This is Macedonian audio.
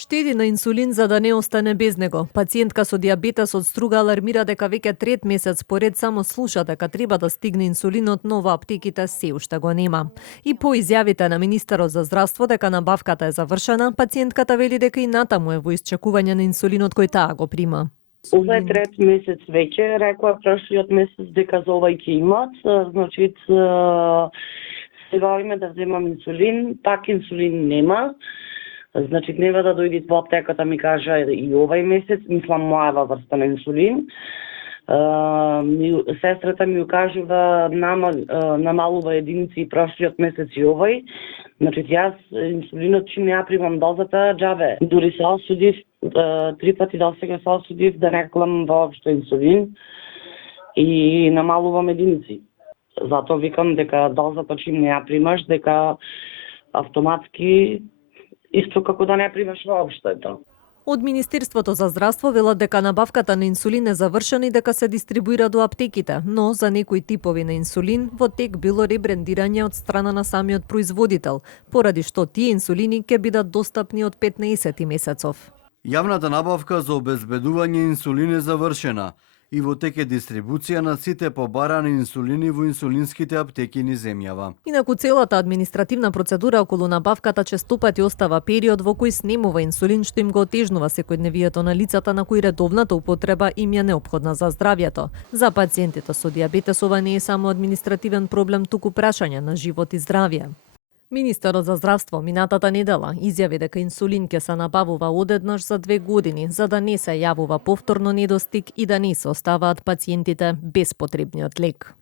Штеди на инсулин за да не остане без него. Пациентка со дијабетес од Струга алармира дека веќе трет месец поред само слуша дека треба да стигне инсулинот, но во аптеките се уште го нема. И по изјавите на министерот за здравство дека набавката е завршена, пациентката вели дека и натаму е во исчекување на инсулинот кој таа го прима. Ова е трет месец веќе, рекоа прошлиот месец дека за ова ќе имат, значи се бавиме да земам инсулин, пак инсулин нема. Значи, нема да дојдат во аптеката, ми кажа и овај месец, мислам мојава врста на инсулин. Сестрата ми укажува намалува единици и прошлиот месец и овај. Значи, јас инсулинот чим ја примам дозата, џабе. Дури се осудив, 3 пати досега се осудив да не клам воопшто инсулин и намалувам единици. Затоа викам дека дозата чим не ја примаш, дека автоматски исто како да не примаш воопшто. Од Министерството за здравство велат дека набавката на инсулин е завршена и дека се дистрибуира до аптеките, но за некои типови на инсулин во тек било ребрендирање од страна на самиот производител, поради што тие инсулини ќе бидат достапни од 15 месецов. Јавната набавка за обезбедување инсулин е завршена и во тек е дистрибуција на сите побарани инсулини во инсулинските аптеки низ земјава. Инаку целата административна процедура околу набавката честопати остава период во кој снемува инсулин што им го отежнува секојдневието на лицата на кои редовната употреба им е неопходна за здравјето. За пациентите со дијабетес ова не е само административен проблем, туку прашање на живот и здравје. Министерот за здравство минатата недела изјави дека инсулин ќе се набавува одеднаш за 2 години, за да не се јавува повторно недостиг и да не се оставаат пациентите без потребниот лек.